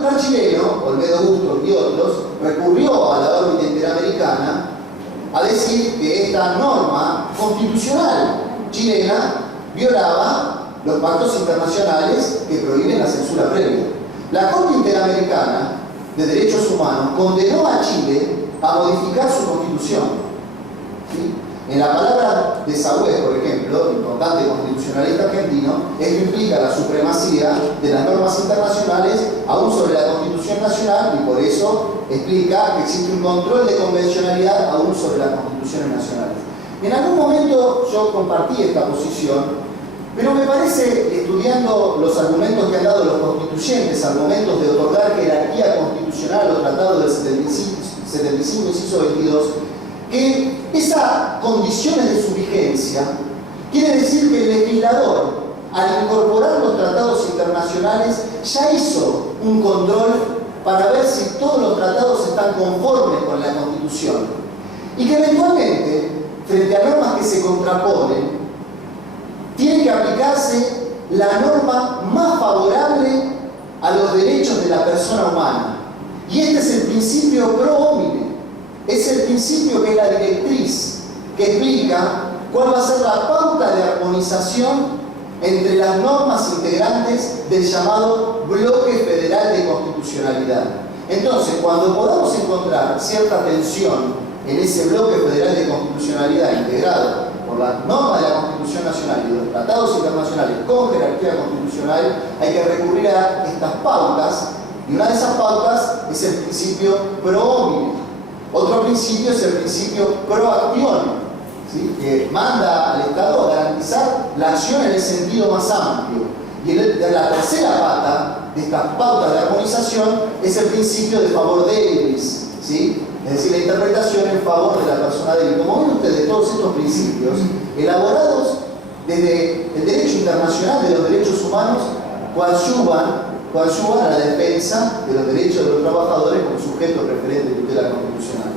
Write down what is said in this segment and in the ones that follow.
tribunal chileno, Olmedo Bustos y otros, recurrió a la órbita interamericana a decir que esta norma constitucional chilena violaba los pactos internacionales que prohíben la censura previa. La Corte Interamericana de Derechos Humanos condenó a Chile a modificar su constitución. ¿Sí? En la palabra de Sagüez, por ejemplo, importante constitucionalista argentino, esto implica la supremacía de las normas internacionales aún sobre la Constitución Nacional y por eso explica que existe un control de convencionalidad aún sobre las constituciones nacionales. En algún momento yo compartí esta posición, pero me parece, estudiando los argumentos que han dado los constituyentes al momento de otorgar jerarquía constitucional a los tratados del 75, inciso 22, que esas condiciones de su vigencia quiere decir que el legislador, al incorporar los tratados internacionales, ya hizo un control para ver si todos los tratados están conformes con la Constitución y que eventualmente, frente a normas que se contraponen, tiene que aplicarse la norma más favorable a los derechos de la persona humana. Y este es el principio pro homine. Es el principio que es la directriz, que explica cuál va a ser la pauta de armonización entre las normas integrantes del llamado bloque federal de constitucionalidad. Entonces, cuando podamos encontrar cierta tensión en ese bloque federal de constitucionalidad integrado por las normas de la Constitución Nacional y los tratados internacionales con jerarquía constitucional, hay que recurrir a estas pautas, y una de esas pautas es el principio pro homine. Otro principio es el principio pro actione, ¿sí? Que manda al Estado a garantizar la acción en el sentido más amplio. Y la tercera pata de estas pautas de armonización es el principio de favor delis, ¿sí? Es decir, la interpretación en favor de la persona débil. Como ven ustedes, todos estos principios, elaborados desde el derecho internacional de los derechos humanos, coadyuvan a la defensa de los derechos de los trabajadores como sujeto preferente de tutela constitucional.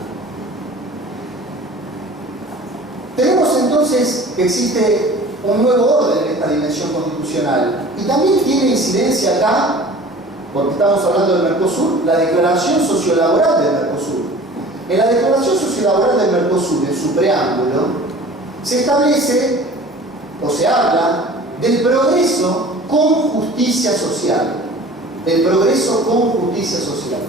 Tenemos entonces que existe un nuevo orden en esta dimensión constitucional y también tiene incidencia acá, porque estamos hablando del Mercosur, la declaración sociolaboral del Mercosur. En la declaración sociolaboral del Mercosur, en su preámbulo, se establece o se habla del progreso con justicia social. El progreso con justicia social.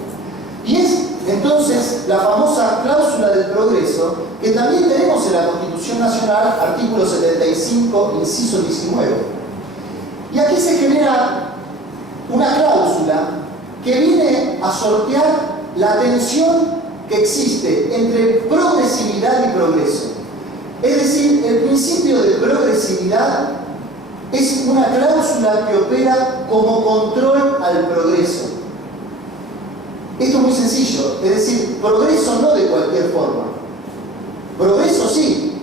Y es entonces la famosa cláusula del progreso que también tenemos en la Constitución Nacional, artículo 75, inciso 19. Y aquí se genera una cláusula que viene a sortear la tensión que existe entre progresividad y progreso. Es decir, el principio de progresividad es una cláusula que opera como control al progreso. Esto es muy sencillo, es decir, progreso no de cualquier forma. Progreso sí,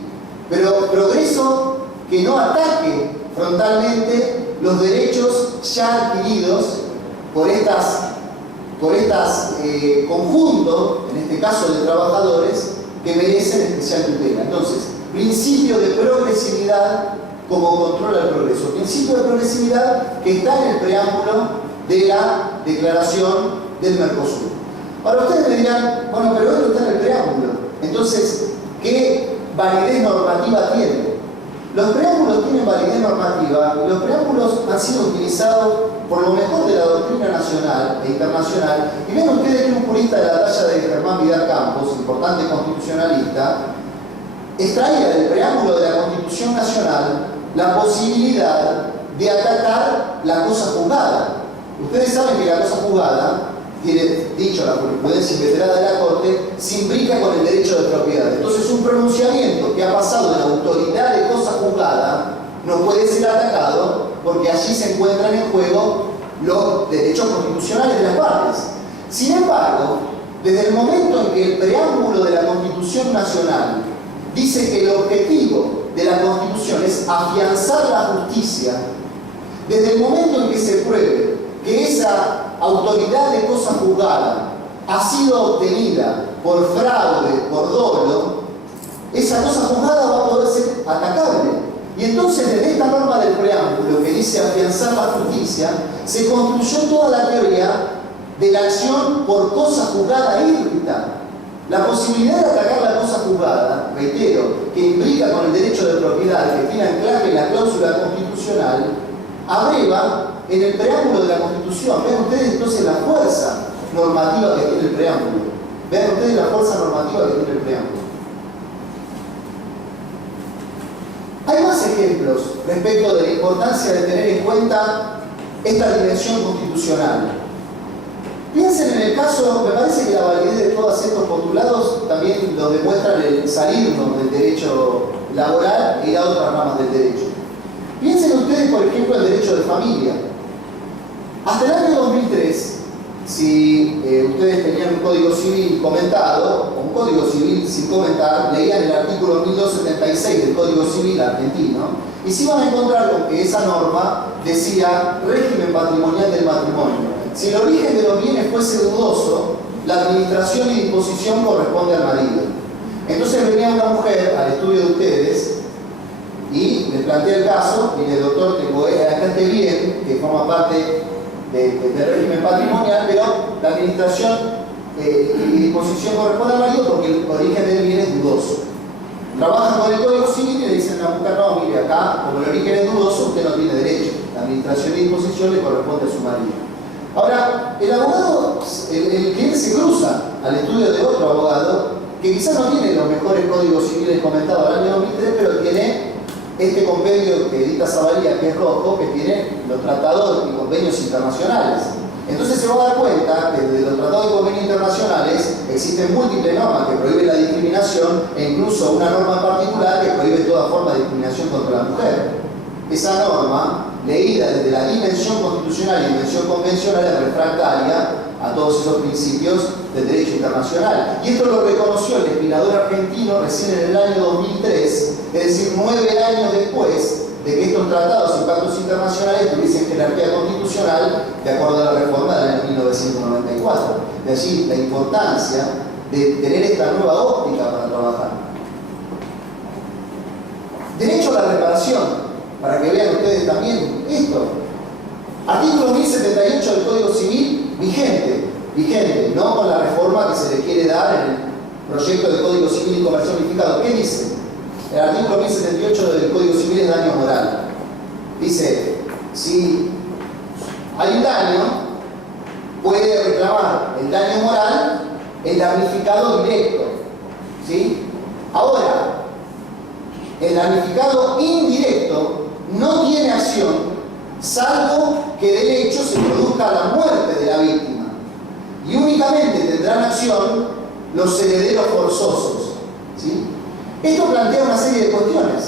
pero progreso que no ataque frontalmente los derechos ya adquiridos por estas conjuntos, en este caso de trabajadores, que merecen especial tutela. Entonces, principio de progresividad como control al progreso. Principio de progresividad que está en el preámbulo de la declaración del Mercosur. Ahora ustedes me dirán, bueno, pero esto está en el preámbulo. Entonces, ¿qué validez normativa tiene? Los preámbulos tienen validez normativa y los preámbulos han sido utilizados por lo mejor de la doctrina nacional e internacional. Y ven ustedes que un jurista de la talla de Germán Vidal Campos, importante constitucionalista, extraía del preámbulo de la Constitución Nacional la posibilidad de atacar la cosa juzgada. Ustedes saben que la cosa juzgada, tiene dicho la jurisprudencia inveterada de la Corte, se imbrica con el derecho de propiedad. Entonces un pronunciamiento que ha pasado de la autoridad de cosa juzgada no puede ser atacado porque allí se encuentran en juego los derechos constitucionales de las partes. Sin embargo, desde el momento en que el preámbulo de la Constitución Nacional dice que el objetivo de la Constitución es afianzar la justicia, desde el momento en que se pruebe que esa autoridad de cosa juzgada ha sido obtenida por fraude, por dolo, esa cosa juzgada va a poder ser atacable. Y entonces, desde esta norma del preámbulo que dice afianzar la justicia, se construyó toda la teoría de la acción por cosa juzgada írrita. La posibilidad de atacar la cosa juzgada, reitero, que implica con el derecho de propiedad, que tiene anclaje en la cláusula constitucional, abreva en el preámbulo de la Constitución. Vean ustedes entonces la fuerza normativa que tiene el preámbulo. Vean ustedes la fuerza normativa que tiene el preámbulo. Hay más ejemplos respecto de la importancia de tener en cuenta esta dimensión constitucional. Piensen en el caso, me parece que la validez de todos estos postulados también nos demuestran el salirnos del derecho laboral e ir a otras ramas del derecho. Piensen ustedes, por ejemplo, el derecho de familia. Hasta el año 2003, si ustedes tenían un código civil comentado, o un código civil sin comentar, leían el artículo 1276 del Código Civil argentino, y se iban a encontrar con que esa norma decía régimen patrimonial del matrimonio. Si el origen de los bienes fuese dudoso, la administración y disposición corresponde al marido. Entonces venía una mujer al estudio de ustedes y les plantea el caso, y el doctor, acá esté bien, que forma parte del régimen patrimonial, pero la administración y disposición corresponde al marido porque el origen del bien es dudoso. Trabajan con el Código Civil y le dicen a la mujer: no, mire, acá, como el origen es dudoso, usted no tiene derecho. La administración y disposición le corresponde a su marido. Ahora, el abogado, el cliente se cruza al estudio de otro abogado que quizás no tiene los mejores códigos civiles comentados del año 2003, pero tiene este compendio que edita Zavalía, que es rojo, que tiene los tratados y convenios internacionales. Entonces se va a dar cuenta que desde los tratados y convenios internacionales existen múltiples normas que prohíben la discriminación e incluso una norma en particular que prohíbe toda forma de discriminación contra la mujer. Esa norma, leída desde la dimensión constitucional y dimensión convencional, es refractaria a todos esos principios del derecho internacional. Y esto lo reconoció el legislador argentino recién en el año 2003, es decir, 9 años después de que estos tratados y pactos internacionales tuviesen jerarquía constitucional de acuerdo a la reforma del año 1994. De allí la importancia de tener esta nueva óptica para trabajar. Derecho a la reparación. Para que vean ustedes también esto. Artículo 1078 del Código Civil vigente, no con la reforma que se le quiere dar en el proyecto de Código Civil y Comercial Unificado. ¿Qué dice? El artículo 1078 del Código Civil es daño moral. Dice, si hay un daño, puede reclamar el daño moral el damnificado directo. ¿Sí? Ahora, el damnificado indirecto no tiene acción, salvo que del hecho se produzca la muerte de la víctima. Y únicamente tendrán acción los herederos forzosos. ¿Sí? Esto plantea una serie de cuestiones.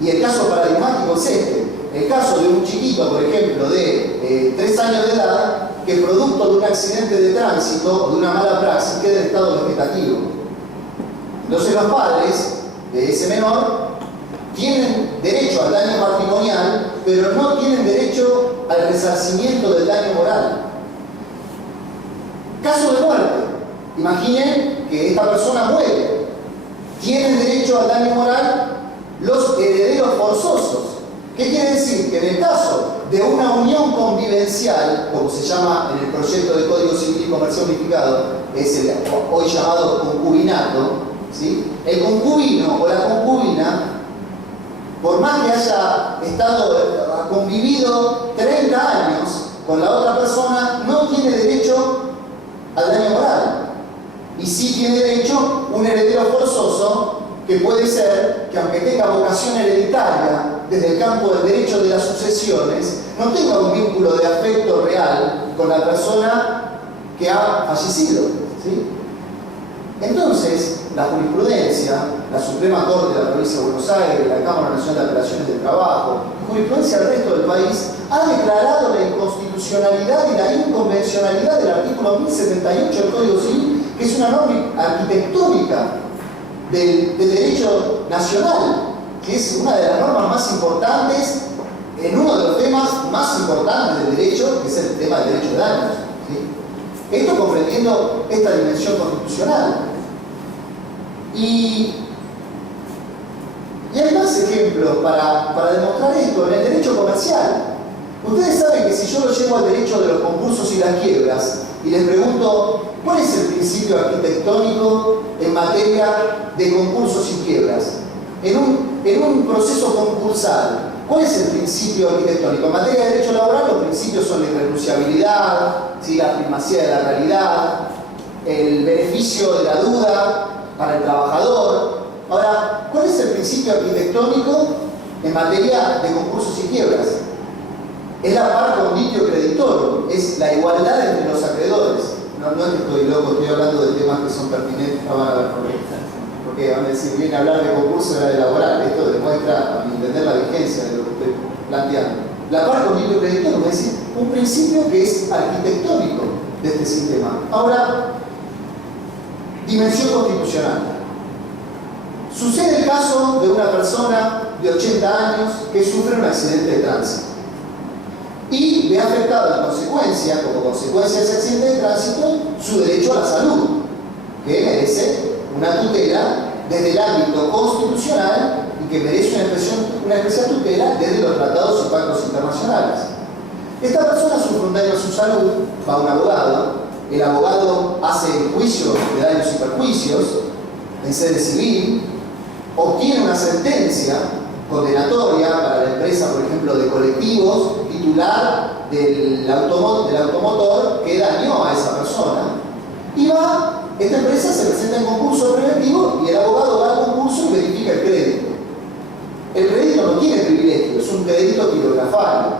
Y el caso paradigmático es este. El caso de un chiquito, por ejemplo, de 3 años de edad, que producto de un accidente de tránsito o de una mala praxis queda en estado vegetativo. Entonces los padres de ese menor tienen derecho al daño patrimonial, pero no tienen derecho al resarcimiento del daño moral. Caso de muerte. Imaginen que esta persona muere. Tienen derecho al daño moral los herederos forzosos. ¿Qué quiere decir? Que en el caso de una unión convivencial, como se llama en el proyecto de Código Civil y Comercial Unificado, es el hoy llamado concubinato, ¿sí? El concubino o la concubina, por más que haya convivido 30 años con la otra persona, no tiene derecho al daño moral. Y sí tiene derecho un heredero forzoso, que puede ser que, aunque tenga vocación hereditaria desde el campo del derecho de las sucesiones, no tenga un vínculo de afecto real con la persona que ha fallecido. ¿Sí? Entonces, la jurisprudencia, la Suprema Corte de la Provincia de Buenos Aires, la Cámara Nacional de Apelaciones del Trabajo, y jurisprudencia del resto del país, ha declarado la inconstitucionalidad y la inconvencionalidad del artículo 1078 del Código Civil, que es una norma arquitectónica del derecho nacional, que es una de las normas más importantes en uno de los temas más importantes del derecho, que es el tema del derecho de daños. ¿Sí? Esto comprendiendo esta dimensión constitucional. Y hay más ejemplos para demostrar esto en el derecho comercial. Ustedes saben que si yo lo llevo al derecho de los concursos y las quiebras, y les pregunto, ¿cuál es el principio arquitectónico en materia de concursos y quiebras? En un proceso concursal, ¿cuál es el principio arquitectónico? En materia de derecho laboral, los principios son la irrenunciabilidad, ¿sí?, la primacía de la realidad, el beneficio de la duda para el trabajador. Ahora, ¿cuál es el principio arquitectónico en materia de concursos y quiebras? Es la par conditio creditorum, es la igualdad entre los acreedores. No es que estoy loco, estoy hablando de temas que son pertinentes, no van a ver porque van a decir, viene a hablar de concurso era de laboral. Esto demuestra, a mi entender, la vigencia de lo que estoy planteando. La par conditio creditorum, es decir, un principio que es arquitectónico de este sistema. Ahora, dimensión constitucional. Sucede el caso de una persona de 80 años que sufre un accidente de tránsito y ve afectado en consecuencia, como consecuencia de ese accidente de tránsito, su derecho a la salud, que merece una tutela desde el ámbito constitucional y que merece una especial tutela desde los tratados y pactos internacionales. Esta persona sufre un daño a su salud, va a un abogado, el abogado hace el juicio de daños y perjuicios en sede civil, obtiene una sentencia condenatoria para la empresa, por ejemplo, de colectivos, titular del automotor que dañó a esa persona. Y esta empresa se presenta en concurso preventivo y el abogado va al concurso y verifica el crédito. El crédito no tiene privilegio, es un crédito quirografario.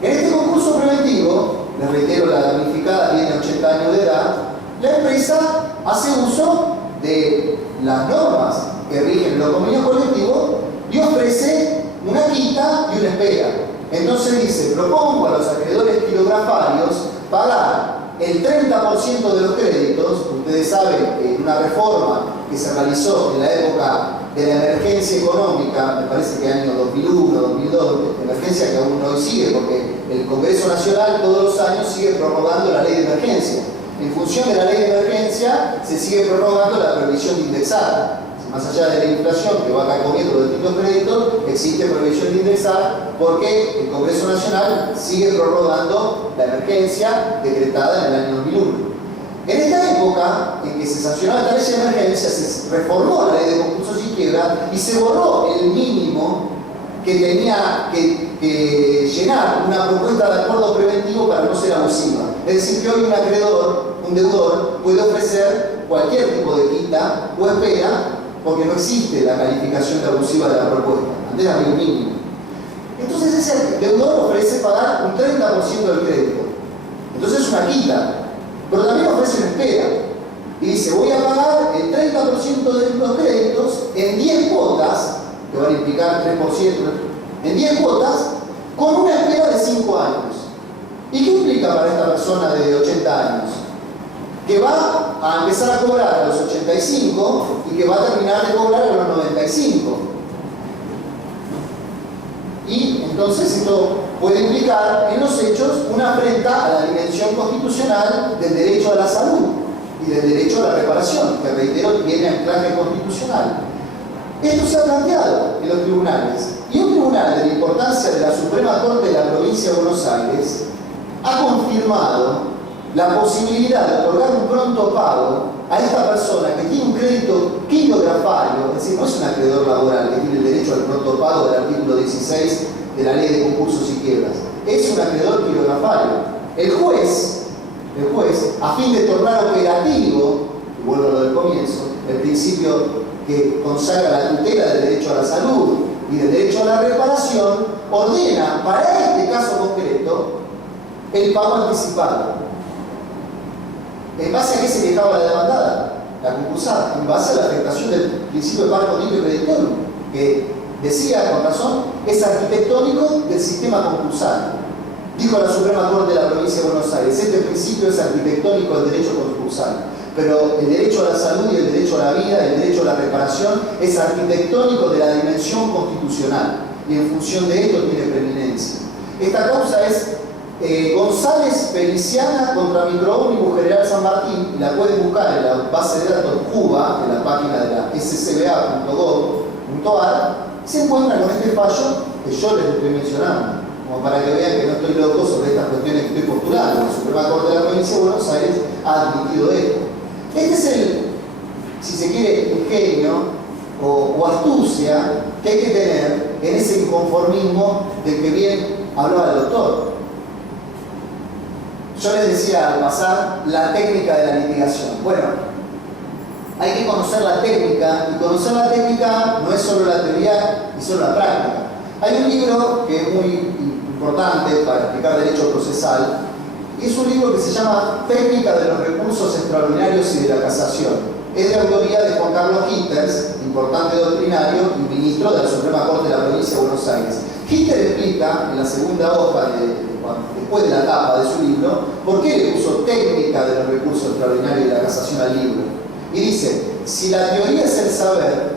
En este concurso preventivo, les reitero, la damnificada tiene 80 años de edad, la empresa hace uso de las normas que rigen los convenios colectivos y ofrece una quita y una espera. Entonces dice, propongo a los acreedores quirografarios pagar el 30% de los créditos. Ustedes saben que en una reforma que se realizó en la época de la emergencia económica, me parece que año 2001, 2002, emergencia que aún hoy sigue, porque el Congreso Nacional todos los años sigue prorrogando la ley de emergencia. En función de la ley de emergencia se sigue prorrogando la previsión de indexar. Más allá de la inflación que va carcomiendo los distintos créditos, existe previsión de indexar porque el Congreso Nacional sigue prorrogando la emergencia decretada en el año 2001. En esta época en que se sancionó esta ley de emergencia, se reformó la ley de concursos y quiebra y se borró el mínimo que tenía que llenar una propuesta de acuerdo preventivo para no ser abusiva. Es decir, que hoy un acreedor, un deudor, puede ofrecer cualquier tipo de quita o espera porque no existe la calificación de abusiva de la propuesta. Antes era un mínimo. Entonces ese deudor ofrece pagar un 30% del crédito. Entonces es una quita, pero también ofrece una espera. Y dice, voy a pagar el 30% de los créditos en 10 cuotas, que van a implicar 3%, en 10 cuotas, con una espera de 5 años. ¿Y qué implica para esta persona de 80 años? Que va a empezar a cobrar a los 85 y que va a terminar de cobrar a los 95. Y entonces esto puede implicar en los hechos una afrenta a la dimensión constitucional del derecho a la salud y del derecho a la reparación, que reitero tiene anclaje constitucional. Esto se ha planteado en los tribunales, y un tribunal de la importancia de la Suprema Corte de la Provincia de Buenos Aires ha confirmado la posibilidad de otorgar un pronto pago a esta persona que tiene un crédito quirografario, es decir, no es un acreedor laboral que tiene el derecho al pronto pago del artículo 16 de la Ley de Concursos y Quiebras, es un acreedor quirografario. El juez, a fin de tornar operativo, y vuelvo a lo del comienzo, el principio que consagra la tutela del derecho a la salud y del derecho a la reparación, ordena para este caso concreto el pago anticipado. ¿En base a qué se quejaba la demandada? La concursada. En base a la afectación del principio de par conditio creditorum, que decía con razón, es arquitectónico del sistema concursal. Dijo la Suprema Corte de la Provincia de Buenos Aires, este principio es arquitectónico del derecho concursal. Pero el derecho a la salud y el derecho a la vida, el derecho a la reparación, es arquitectónico de la dimensión constitucional. Y en función de esto tiene preeminencia. Esta causa es González Feliciana contra Microómnibus General San Martín, la pueden buscar en la base de datos CUBA, en la página de la scba.gov.ar, se encuentra con este fallo que yo les estoy mencionando, como para que vean que no estoy loco sobre estas cuestiones que estoy postulando. La Suprema Corte de la Provincia de Buenos Aires ha admitido esto. Este es el, si se quiere, ingenio o astucia que hay que tener en ese inconformismo del que bien hablaba el doctor. Yo les decía al pasar la técnica de la litigación. Bueno, hay que conocer la técnica, y conocer la técnica no es solo la teoría y solo la práctica. Hay un libro que es muy importante para explicar derecho procesal, y es un libro que se llama Técnica de los recursos extraordinarios y de la casación. Es de autoría de Juan Carlos Gitters, importante doctrinario y ministro de la Suprema Corte de la Provincia de Buenos Aires. Gitters explica en la segunda hoja, después de la tapa de su libro, por qué le puso técnica de los recursos extraordinarios y de la casación al libro. Y dice, si la teoría es el saber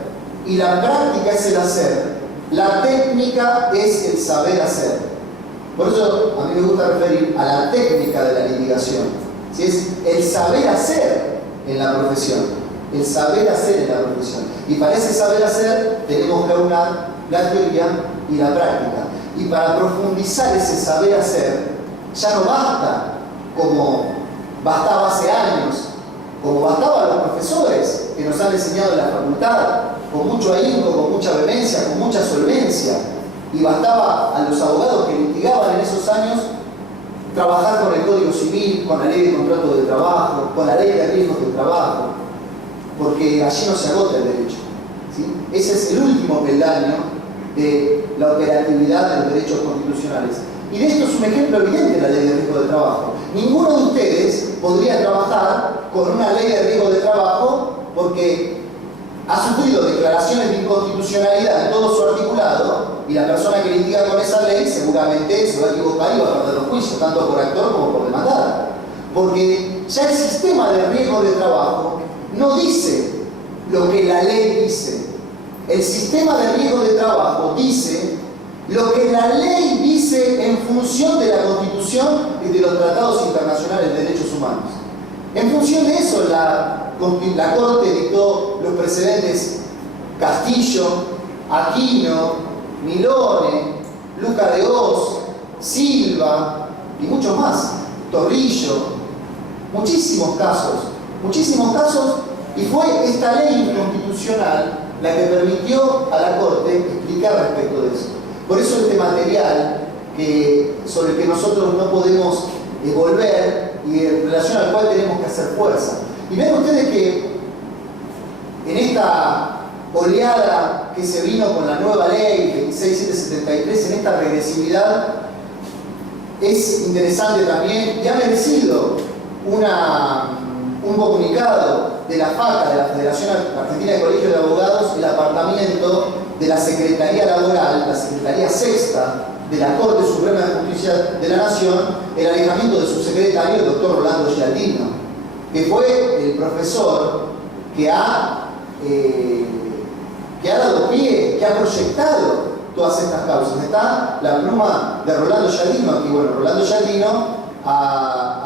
y la práctica es el hacer, la técnica es el saber hacer. Por eso a mí me gusta referir a la técnica de la litigación. ¿Sí? Es el saber hacer en la profesión. El saber hacer en la profesión. Y para ese saber hacer tenemos que aunar la teoría y la práctica. Y para profundizar ese saber hacer, ya no basta como bastaba hace años, como bastaba a los profesores que nos han enseñado en la facultad, con mucho ahínco, con mucha vehemencia, con mucha solvencia. Y bastaba a los abogados que litigaban en esos años trabajar con el Código Civil, con la Ley de Contratos de Trabajo, con la Ley de Riesgos del Trabajo, porque allí no se agota el derecho. ¿Sí? Ese es el último peldaño de la operatividad de los derechos constitucionales. Y de esto es un ejemplo evidente la Ley de Riesgo de Trabajo. Ninguno de ustedes podría trabajar con una Ley de Riesgo de Trabajo porque ha sufrido declaraciones de inconstitucionalidad en todo su articulado, y la persona que litiga con esa ley seguramente se va a equivocar y va a perder los juicios, tanto por actor como por demandada. Porque ya el sistema de riesgo de trabajo no dice lo que la ley dice. El sistema de riesgo de trabajo dice lo que la ley dice en función de la Constitución y de los tratados internacionales de derechos humanos. En función de eso, la Corte dictó los precedentes Castillo, Aquino, Milone, Luca de Oz, Silva y muchos más, Torrillo, muchísimos casos, y fue esta ley inconstitucional la que permitió a la Corte explicar respecto de eso. Por eso este material sobre el que nosotros no podemos volver y en relación al cual tenemos que hacer fuerza. Y ven ustedes que en esta oleada que se vino con la nueva ley 26773, en esta regresividad, es interesante también, y ha merecido un comunicado de la FACA, de la Federación Argentina de Colegios de Abogados, el apartamiento de la Secretaría Laboral, la Secretaría Sexta de la Corte Suprema de Justicia de la Nación, el alejamiento de su secretario, el doctor Rolando Gialdino, que fue el profesor que ha dado pie, que ha proyectado todas estas causas. Está la pluma de Rolando Gialdino aquí. Bueno, Rolando Gialdino ha